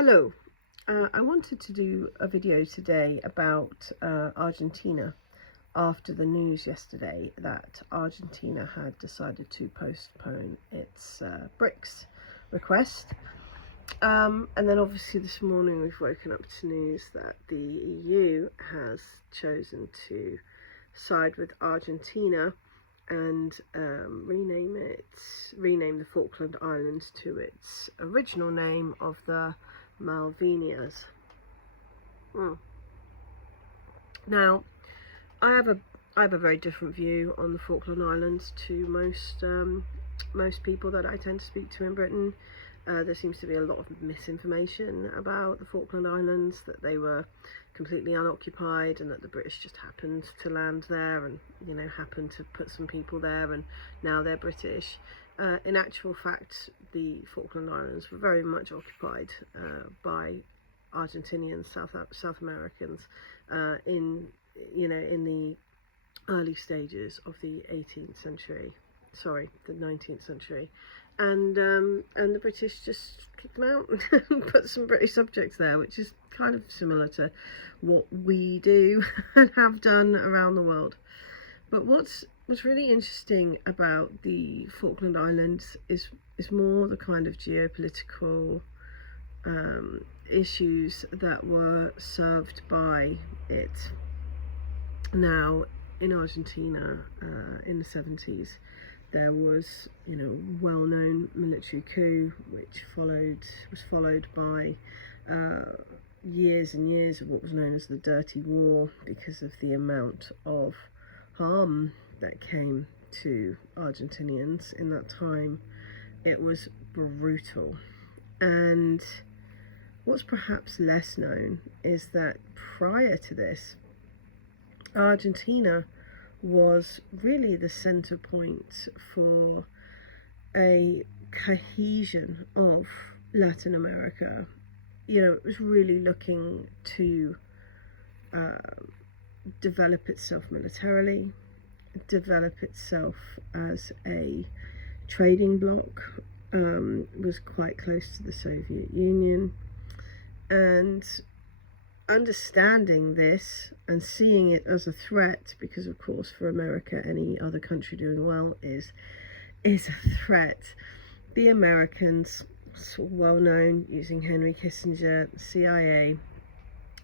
Hello, I wanted to do a video today about Argentina after the news yesterday that Argentina had decided to postpone its BRICS request. And then obviously this morning we've woken up to news that the EU has chosen to side with Argentina and rename the Falkland Islands to its original name of the Malvinas. Now, I have a very different view on the Falkland Islands to most people that I tend to speak to in Britain. There seems to be a lot of misinformation about the Falkland Islands, that they were completely unoccupied and that the British just happened to land there and, happened to put some people there and now they're British. In actual fact, the Falkland Islands were very much occupied by Argentinian South Americans in the early stages of the 19th century, and the British just kicked them out and put some British subjects there, which is kind of similar to what we do and have done around the world. But what's really interesting about the Falkland Islands is more the kind of geopolitical issues that were served by it. Now, in Argentina in the 70s, there was well-known military coup which was followed by years and years of what was known as the Dirty War, because of the amount of harm that came to Argentinians in that time. It was brutal. And what's perhaps less known is that prior to this, Argentina was really the center point for a cohesion of Latin America. It was really looking to develop itself militarily, develop itself as a trading bloc, was quite close to the Soviet Union, and understanding this and seeing it as a threat, because of course for America any other country doing well is a threat. The Americans, well known, using Henry Kissinger, the CIA,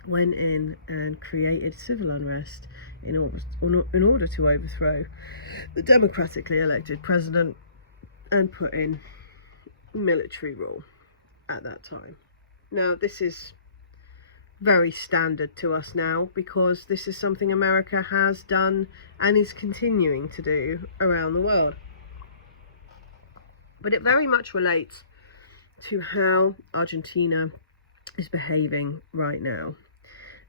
went in and created civil unrest in order to overthrow the democratically elected president and put in military rule at that time. Now, this is very standard to us now, because this is something America has done and is continuing to do around the world. But it very much relates to how Argentina is behaving right now.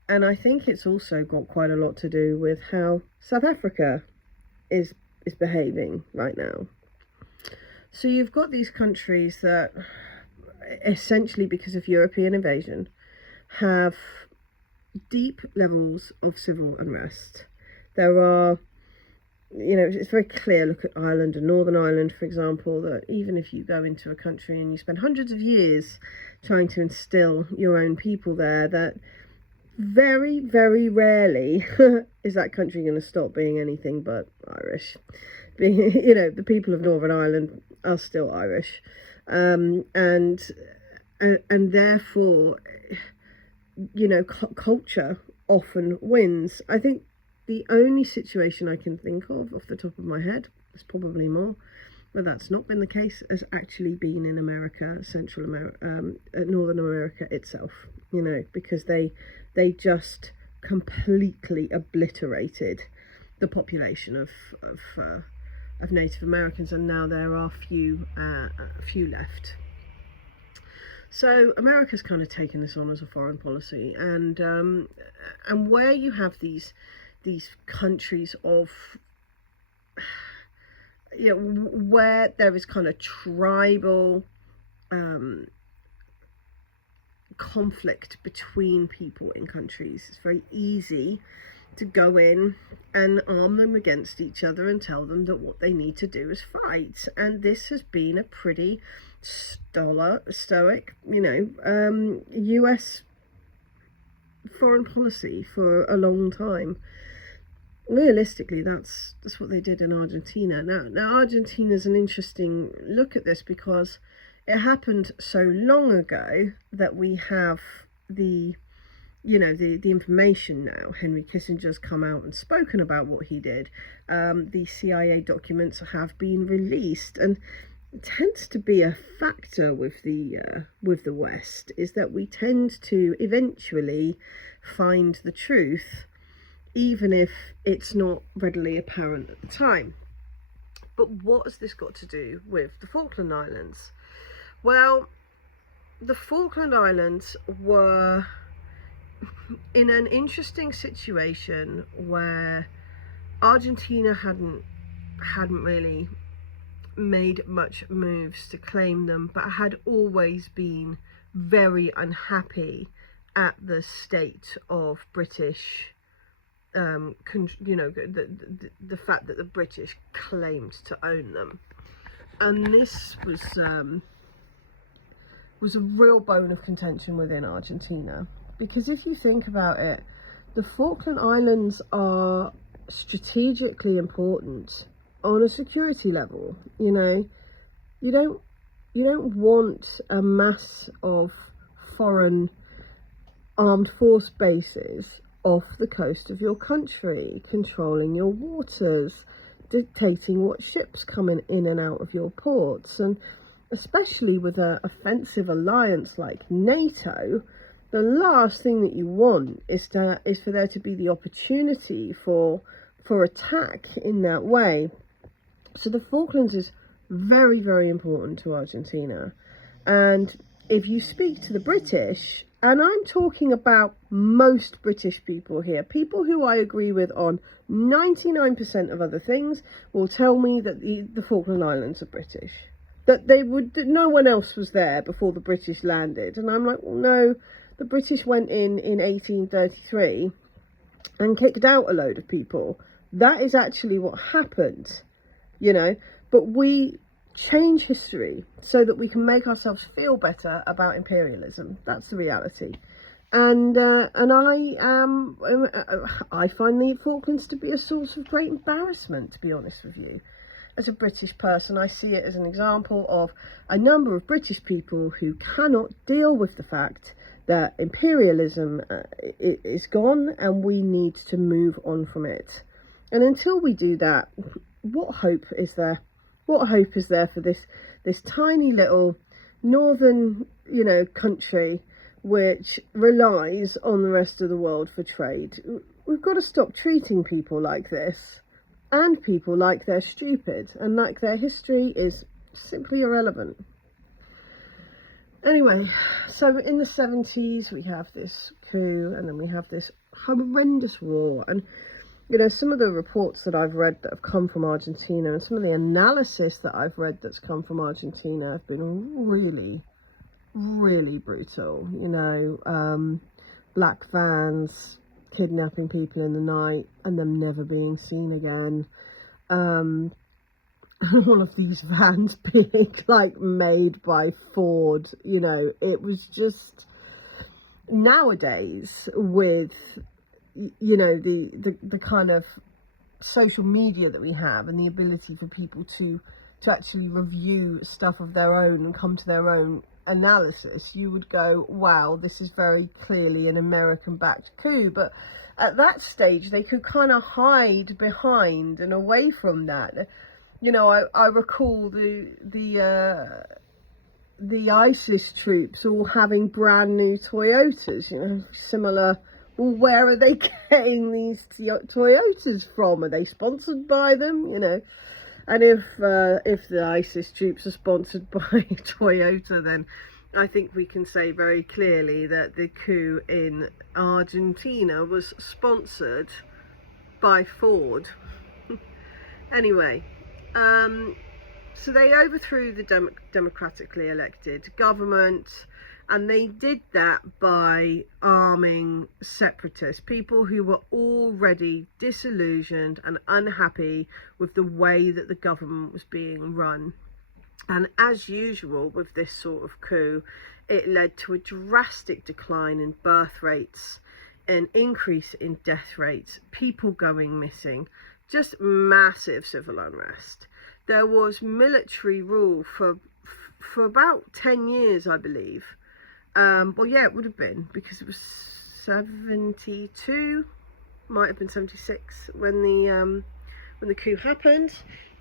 And I think it's also got quite a lot to do with how South Africa is behaving right now. So you've got these countries that, essentially because of European invasion, have deep levels of civil unrest. There are, it's very clear. Look at Ireland and Northern Ireland, for example, that even if you go into a country and you spend hundreds of years trying to instill your own people there, that very, very rarely is that country going to stop being anything but Irish. The people of Northern Ireland are still Irish, and therefore, culture often wins. I think the only situation I can think of off the top of my head, there's probably more, but that's not been the case, has actually been in America, Central America, Northern America itself. Because they just completely obliterated the population of Native Americans, and now there are few left. So America's kind of taken this on as a foreign policy, and where you have these countries of where there is kind of tribal conflict between people in countries, it's very easy to go in and arm them against each other and tell them that what they need to do is fight. And this has been a pretty stoic, US foreign policy for a long time. Realistically, that's what they did in Argentina. Now Argentina's an interesting look at this, because it happened so long ago that we have the information now. Henry Kissinger's come out and spoken about what he did. The CIA documents have been released, and it tends to be a factor with the West, is that we tend to eventually find the truth, even if it's not readily apparent at the time. But what has this got to do with the Falkland Islands? Well, the Falkland Islands were in an interesting situation where Argentina hadn't really made much moves to claim them, but had always been very unhappy at the state of British, the fact that the British claimed to own them. And this was a real bone of contention within Argentina. Because if you think about it, the Falkland Islands are strategically important on a security level. You don't want a mass of foreign armed force bases off the coast of your country, controlling your waters, dictating what ships come in and out of your ports. And especially with an offensive alliance like NATO, the last thing that you want is for there to be the opportunity for attack in that way. So the Falklands is very, very important to Argentina. And if you speak to the British, and I'm talking about most British people here, people who I agree with on 99% of other things, will tell me that the Falkland Islands are British. That no one else was there before the British landed. And I'm like, well, no. The British went in 1833 and kicked out a load of people. That is actually what happened, But we change history so that we can make ourselves feel better about imperialism. That's the reality. And I find the Falklands to be a source of great embarrassment, to be honest with you. As a British person, I see it as an example of a number of British people who cannot deal with the fact that imperialism is gone and we need to move on from it. And until we do that, what hope is there? What hope is there for this tiny little northern, country which relies on the rest of the world for trade? We've got to stop treating people like this, and people like they're stupid and like their history is simply irrelevant. Anyway, so in the 70s we have this coup, and then we have this horrendous war. And some of the reports that I've read that have come from Argentina, and some of the analysis that I've read that's come from Argentina, have been really, really brutal. Black vans kidnapping people in the night and them never being seen again. All of these vans being made by Ford. It was just, nowadays with the kind of social media that we have, and the ability for people to actually review stuff of their own and come to their own analysis, you would go, wow, this is very clearly an American-backed coup. But at that stage, they could kind of hide behind and away from that. I recall the ISIS troops all having brand new Toyotas, similar. Well, where are they getting these Toyotas from? Are they sponsored by them? And if the ISIS troops are sponsored by Toyota, then I think we can say very clearly that the coup in Argentina was sponsored by Ford. Anyway, so they overthrew the democratically elected government, And they did that by arming separatists, people who were already disillusioned and unhappy with the way that the government was being run. And as usual with this sort of coup, it led to a drastic decline in birth rates, an increase in death rates, people going missing, just massive civil unrest. There was military rule for about 10 years, I believe. Well, yeah, it would have been, because it was 72, might have been 76 when the coup happened.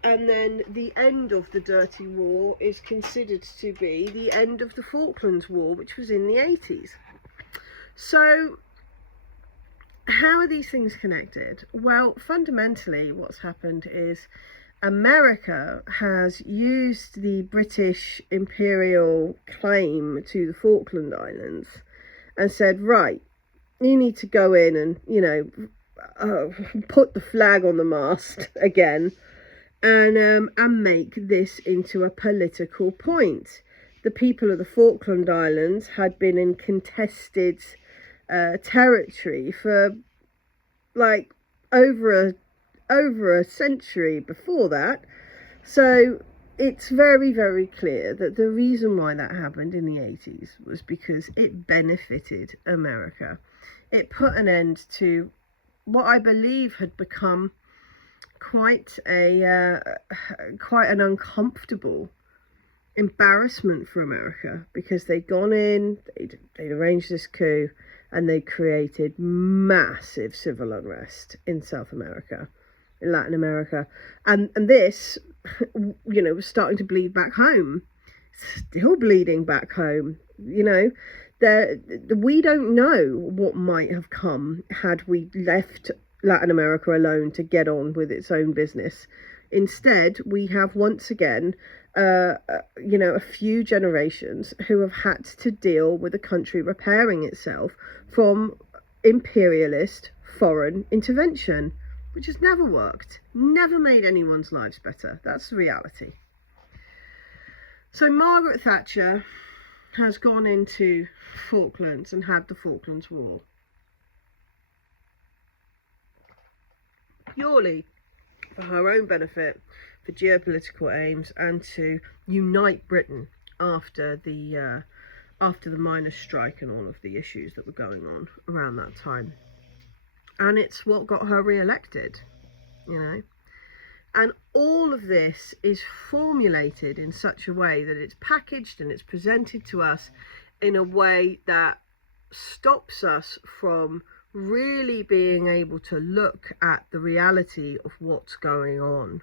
And then the end of the Dirty War is considered to be the end of the Falklands War, which was in the 80s. So how are these things connected? Well, fundamentally what's happened is America has used the British imperial claim to the Falkland Islands and said, right, you need to go in and, you know, put the flag on the mast again and make this into a political point. The people of the Falkland Islands had been in contested territory for like over a century before that. So it's very, very clear that the reason why that happened in the 80s was because it benefited America. It put an end to what I believe had become quite an uncomfortable embarrassment for America, because they'd gone in, they'd arranged this coup, and they created massive civil unrest in South America, in Latin America, and this, you know, was starting to bleed back home, still bleeding back home. You know, we don't know what might have come had we left Latin America alone to get on with its own business. Instead, we have once again, you know, a few generations who have had to deal with a country repairing itself from imperialist foreign intervention, which has never worked, never made anyone's lives better. That's the reality. So Margaret Thatcher has gone into Falklands and had the Falklands War, purely for her own benefit, for geopolitical aims, and to unite Britain after the miners' strike and all of the issues that were going on around that time. And it's what got her re-elected, you know. And all of this is formulated in such a way that it's packaged and it's presented to us in a way that stops us from really being able to look at the reality of what's going on.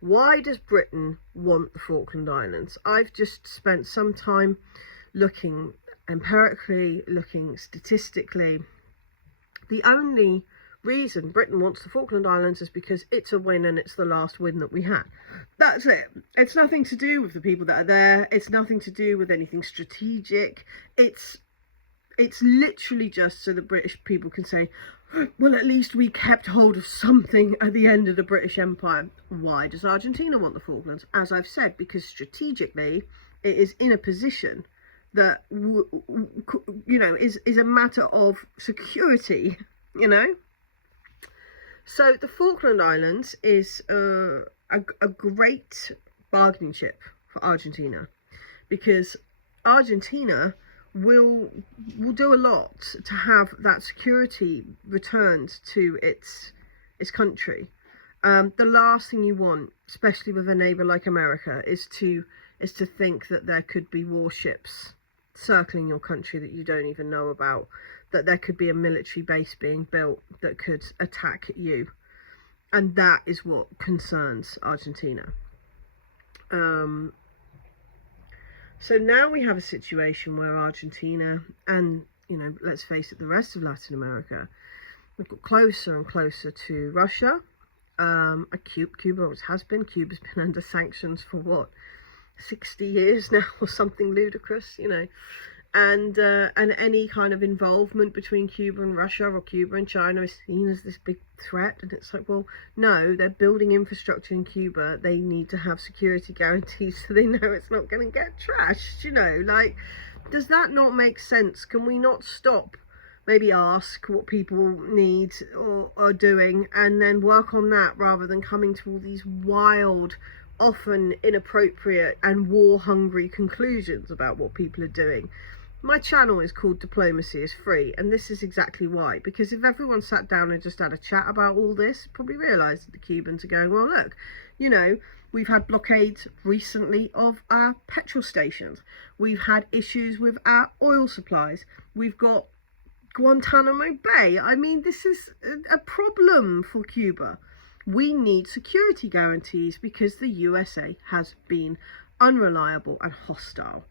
Why does Britain want the Falkland Islands? I've just spent some time looking empirically, looking statistically. The only reason Britain wants the Falkland Islands is because it's a win and it's the last win that we had. That's it. It's nothing to do with the people that are there. It's nothing to do with anything strategic. It's literally just so the British people can say, well, at least we kept hold of something at the end of the British Empire. Why does Argentina want the Falklands? As I've said, because strategically it is in a position that, you know, is a matter of security, you know. So the Falkland Islands is a great bargaining chip for Argentina, because Argentina will do a lot to have that security returned to its country. The last thing you want, especially with a neighbour like America, is to think that there could be warships circling your country that you don't even know about, that there could be a military base being built that could attack you. And that is what concerns Argentina. So now we have a situation where Argentina and, you know, let's face it, the rest of Latin America, we've got closer and closer to Russia. Cuba's been under sanctions for what, 60 years now, or something ludicrous, you know. And any kind of involvement between Cuba and Russia, or Cuba and China, is seen as this big threat. And it's like, well, no, they're building infrastructure in Cuba. They need to have security guarantees so they know it's not going to get trashed, you know. Like, Does that not make sense? Can we not stop, maybe ask what people need or are doing, and then work on that, rather than coming to all these wild, often inappropriate and war-hungry conclusions about what people are doing? My channel is called Diplomacy is Free, and this is exactly why. Because if everyone sat down and just had a chat about all this, probably realised that the Cubans are going, well, look, you know, we've had blockades recently of our petrol stations. We've had issues with our oil supplies. We've got Guantanamo Bay. I mean, this is a problem for Cuba. We need security guarantees because the USA has been unreliable and hostile.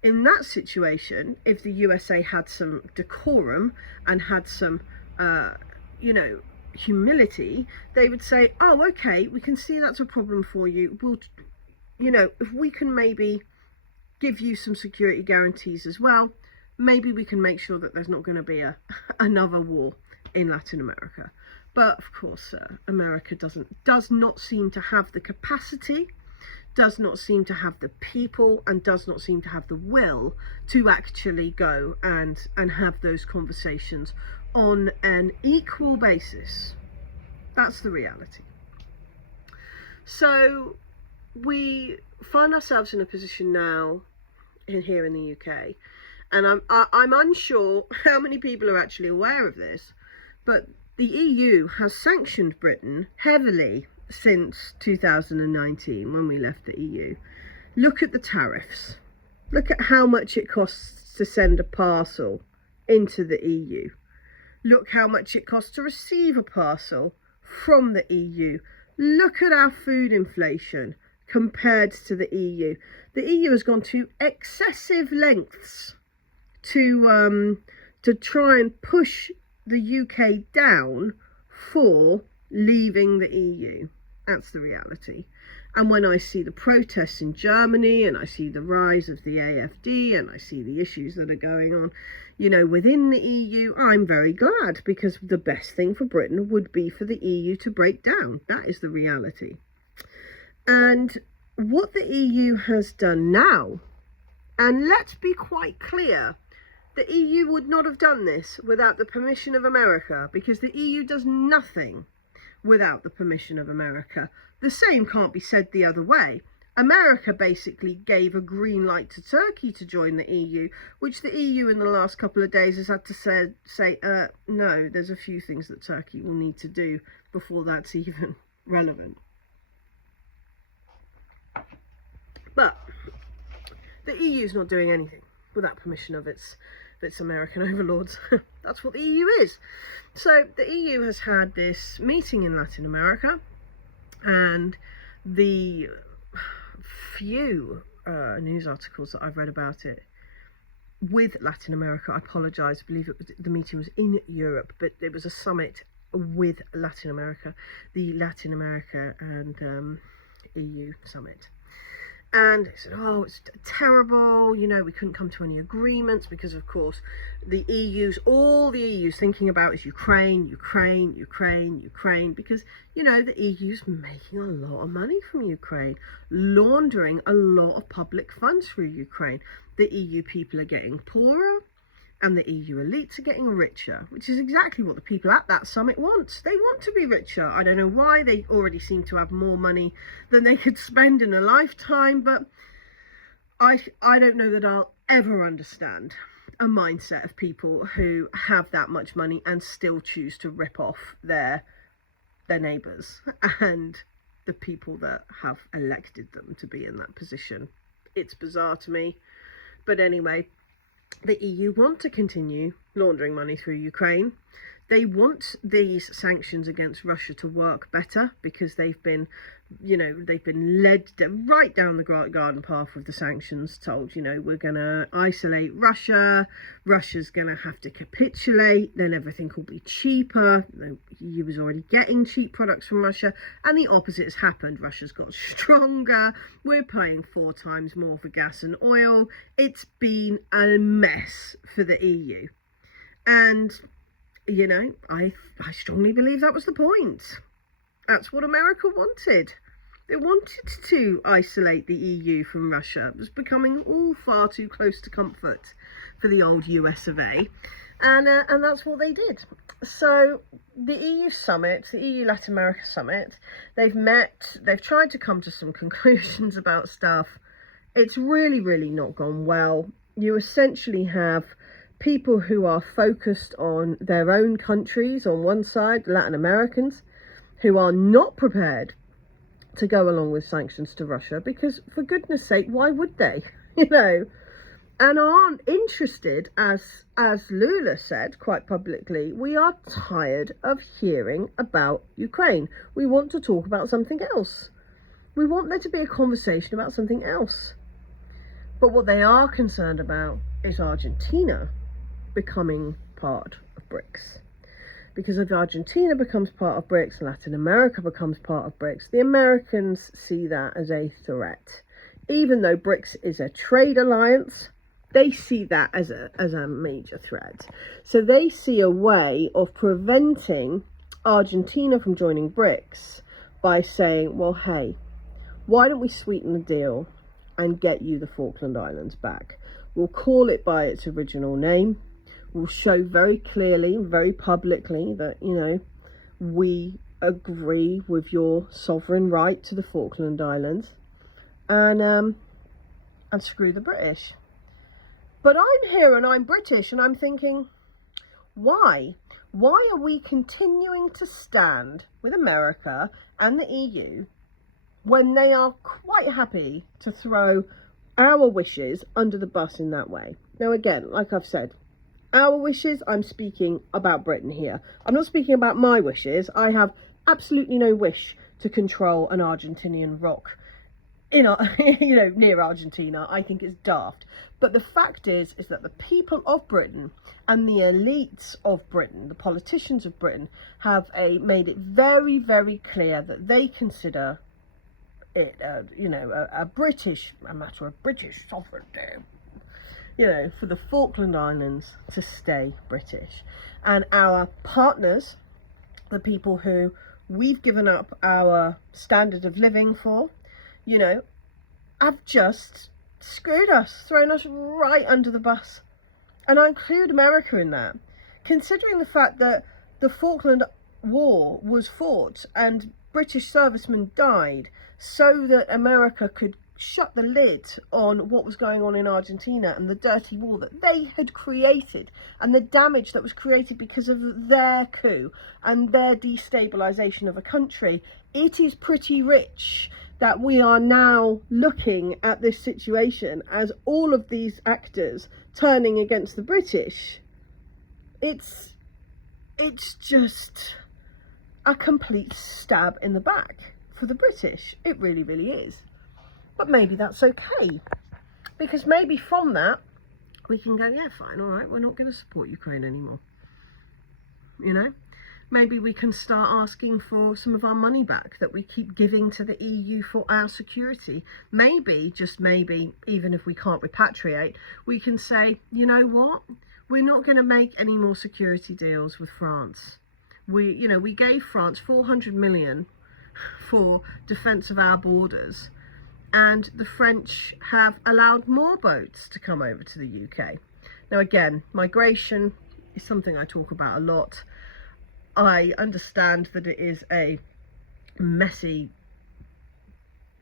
In that situation, if the USA had some decorum and had some, you know, humility, they would say, oh, okay, we can see that's a problem for you. We'll, you know, if we can maybe give you some security guarantees as well, maybe we can make sure that there's not going to be another war in Latin America. But of course, America does not seem to have the capacity, does not seem to have the people, and does not seem to have the will to actually go and have those conversations on an equal basis. That's the reality. So we find ourselves in a position now here in the UK, and I'm unsure how many people are actually aware of this, but the EU has sanctioned Britain heavily since 2019, when we left the EU. Look at the tariffs. Look at how much it costs to send a parcel into the EU. Look how much it costs to receive a parcel from the EU. Look at our food inflation compared to the EU. The EU has gone to excessive lengths to try and push the UK down for leaving the EU. That's the reality. And when I see the protests in Germany, and I see the rise of the AfD, and I see the issues that are going on, you know, within the EU, I'm very glad, because the best thing for Britain would be for the EU to break down. That is the reality. And what the EU has done now, and let's be quite clear, the EU would not have done this without the permission of America, because the EU does nothing without the permission of America. The same can't be said the other way. America basically gave a green light to Turkey to join the EU, which the EU in the last couple of days has had to say, no, there's a few things that Turkey will need to do before that's even relevant. But the EU is not doing anything without permission of its American overlords. That's what the EU is. So the EU has had this meeting in Latin America, and the few news articles that I've read about it with Latin America, I apologise, I believe the meeting was in Europe, but it was a summit with Latin America, the Latin America and EU summit. And they said, oh, it's terrible, you know, we couldn't come to any agreements because, of course, all the EU's thinking about is Ukraine, because, you know, the EU's making a lot of money from Ukraine, laundering a lot of public funds through Ukraine. The EU people are getting poorer, and the EU elites are getting richer, which is exactly what the people at that summit want. They want to be richer. I don't know why. They already seem to have more money than they could spend in a lifetime, but I don't know that I'll ever understand a mindset of people who have that much money and still choose to rip off their neighbours and the people that have elected them to be in that position. It's bizarre to me. But anyway, the EU want to continue laundering money through Ukraine. They want these sanctions against Russia to work better, because they've been led right down the garden path with the sanctions, told, you know, we're going to isolate Russia, Russia's going to have to capitulate, then everything will be cheaper. The EU was already getting cheap products from Russia, and the opposite has happened. Russia's got stronger, we're paying 4 times more for gas and oil. It's been a mess for the EU. And, you know, I strongly believe that was the point. That's what America wanted. They wanted to isolate the EU from Russia. It was becoming all far too close to comfort for the old US of A. And that's what they did. So the EU summit, the EU Latin America summit, they've met, they've tried to come to some conclusions about stuff. It's really, really not gone well. You essentially have people who are focused on their own countries on one side, Latin Americans, who are not prepared to go along with sanctions to Russia, because for goodness sake, why would they? And aren't interested, as Lula said quite publicly, we are tired of hearing about Ukraine. We want to talk about something else. We want there to be a conversation about something else. But what they are concerned about is Argentina becoming part of BRICS. Because if Argentina becomes part of BRICS, Latin America becomes part of BRICS, the Americans see that as a threat. Even though BRICS is a trade alliance, they see that as a major threat. So they see a way of preventing Argentina from joining BRICS by saying, well, hey, why don't we sweeten the deal and get you the Falkland Islands back? We'll call it by its original name. We'll show very clearly, very publicly that, we agree with your sovereign right to the Falkland Islands, and screw the British. But I'm here and I'm British and I'm thinking, why? Why are we continuing to stand with America and the EU when they are quite happy to throw our wishes under the bus in that way? Now, again, like I've said, our wishes, I'm speaking about Britain here. I'm not speaking about my wishes. I have absolutely no wish to control an Argentinian rock near Argentina. I think it's daft. But the fact is that the people of Britain and the elites of Britain, the politicians of Britain, have made it very, very clear that they consider it, a matter of British sovereignty, for the Falkland Islands to stay British. And our partners, the people who we've given up our standard of living for, have just screwed us, thrown us right under the bus. And I include America in that, considering the fact that the Falkland War was fought and British servicemen died so that America could shut the lid on what was going on in Argentina and the dirty war that they had created and the damage that was created because of their coup and their destabilization of a country. It is pretty rich that we are now looking at this situation as all of these actors turning against the British. It's just a complete stab in the back for the British. It really, really is. But maybe that's okay, because maybe from that we can go, yeah, fine, all right, we're not going to support Ukraine anymore. Maybe we can start asking for some of our money back that we keep giving to the EU for our security. Maybe, just maybe, even if we can't repatriate, we can say, you know what, we're not going to make any more security deals with France. We gave France 400 million for defence of our borders, and the French have allowed more boats to come over to the UK. Now, again, migration is something I talk about a lot. I understand that it is a messy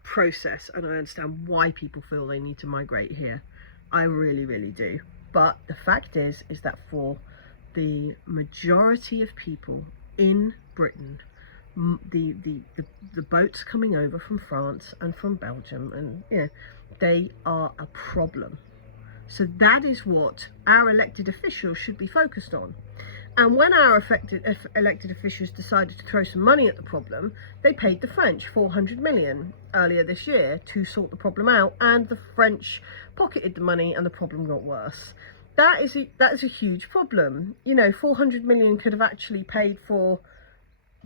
process, and I understand why people feel they need to migrate here. I really, really do. But the fact is that for the majority of people in Britain, the boats coming over from France and from Belgium, and they are a problem. So that is what our elected officials should be focused on. And when our elected officials decided to throw some money at the problem, they paid the French 400 million earlier this year to sort the problem out, and the French pocketed the money and the problem got worse. That is a huge problem. 400 million could have actually paid for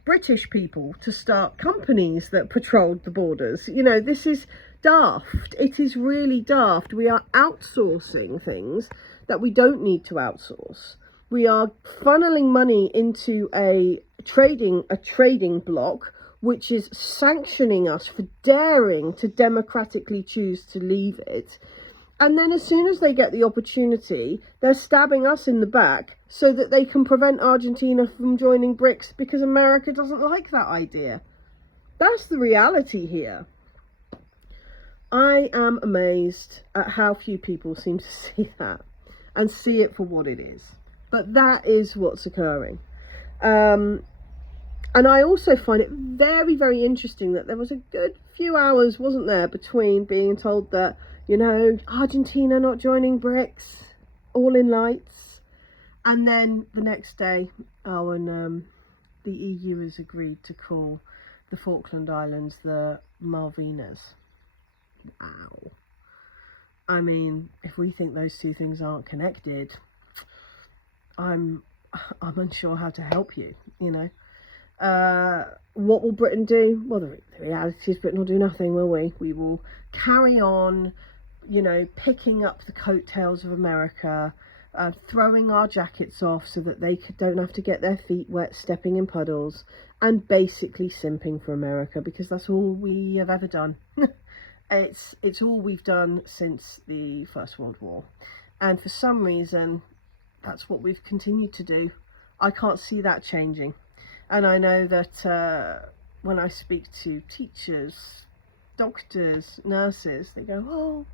British people to start companies that patrolled the borders. This is daft. It is really daft. We are outsourcing things that we don't need to outsource. We are funneling money into a trading block which is sanctioning us for daring to democratically choose to leave it. And then as soon as they get the opportunity, they're stabbing us in the back so that they can prevent Argentina from joining BRICS because America doesn't like that idea. That's the reality here. I am amazed at how few people seem to see that and see it for what it is. But that is what's occurring. And I also find it very, very interesting that there was a good few hours, wasn't there, between being told that, you know, Argentina not joining BRICS, all in lights, and then the next day, the EU has agreed to call the Falkland Islands the Malvinas. Wow. I mean, if we think those two things aren't connected, I'm unsure how to help you, you know. What will Britain do? Well, the reality is Britain will do nothing, will we? We will carry on, you know, picking up the coattails of America, throwing our jackets off so that they don't have to get their feet wet stepping in puddles, and basically simping for America, because that's all we have ever done. It's all we've done since the First World War, and for some reason that's what we've continued to do. I can't see that changing. And I know that when I speak to teachers, doctors, nurses, they go, oh,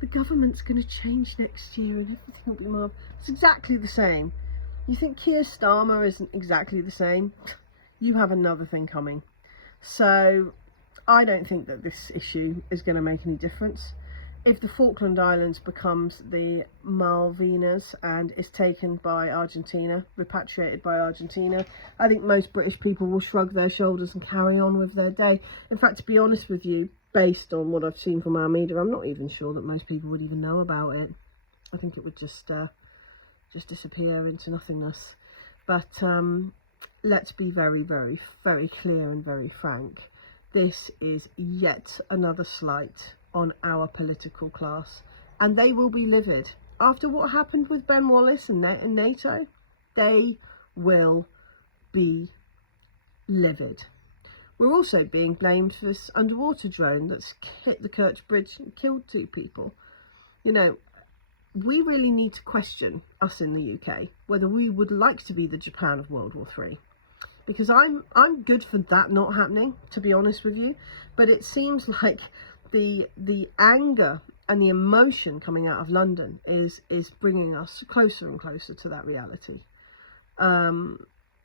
the government's going to change next year and everything will be more. It's exactly the same. You think Keir Starmer isn't exactly the same? You have another thing coming. So I don't think that this issue is going to make any difference. If the Falkland Islands becomes the Malvinas and is taken by Argentina, repatriated by Argentina, I think most British people will shrug their shoulders and carry on with their day. In fact, to be honest with you, based on what I've seen from our media, I'm not even sure that most people would even know about it. I think it would just disappear into nothingness. But let's be very, very, very clear and very frank. This is yet another slight on our political class, and they will be livid. After what happened with Ben Wallace and NATO, they will be livid. We're also being blamed for this underwater drone that's hit the Kerch Bridge and killed 2 people. You know, we really need to question, us in the UK, whether we would like to be the Japan of World War III. Because I'm good for that not happening, to be honest with you. But it seems like the anger and the emotion coming out of London is bringing us closer and closer to that reality.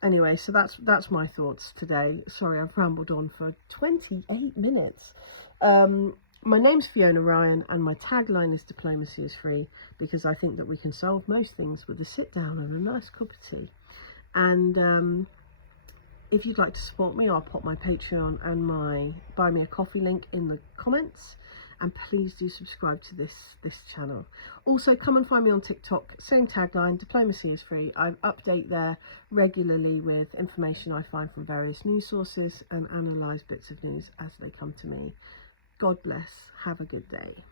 Anyway, so that's my thoughts today. Sorry, I've rambled on for 28 minutes. My name's Fiona Ryan, and my tagline is "Diplomacy is free," because I think that we can solve most things with a sit down and a nice cup of tea. And if you'd like to support me, I'll pop my Patreon and my Buy Me a Coffee link in the comments. And please do subscribe to this channel. Also, come and find me on TikTok, same tagline, Diplomacy is free. I update there regularly with information I find from various news sources and analyse bits of news as they come to me. God bless. Have a good day.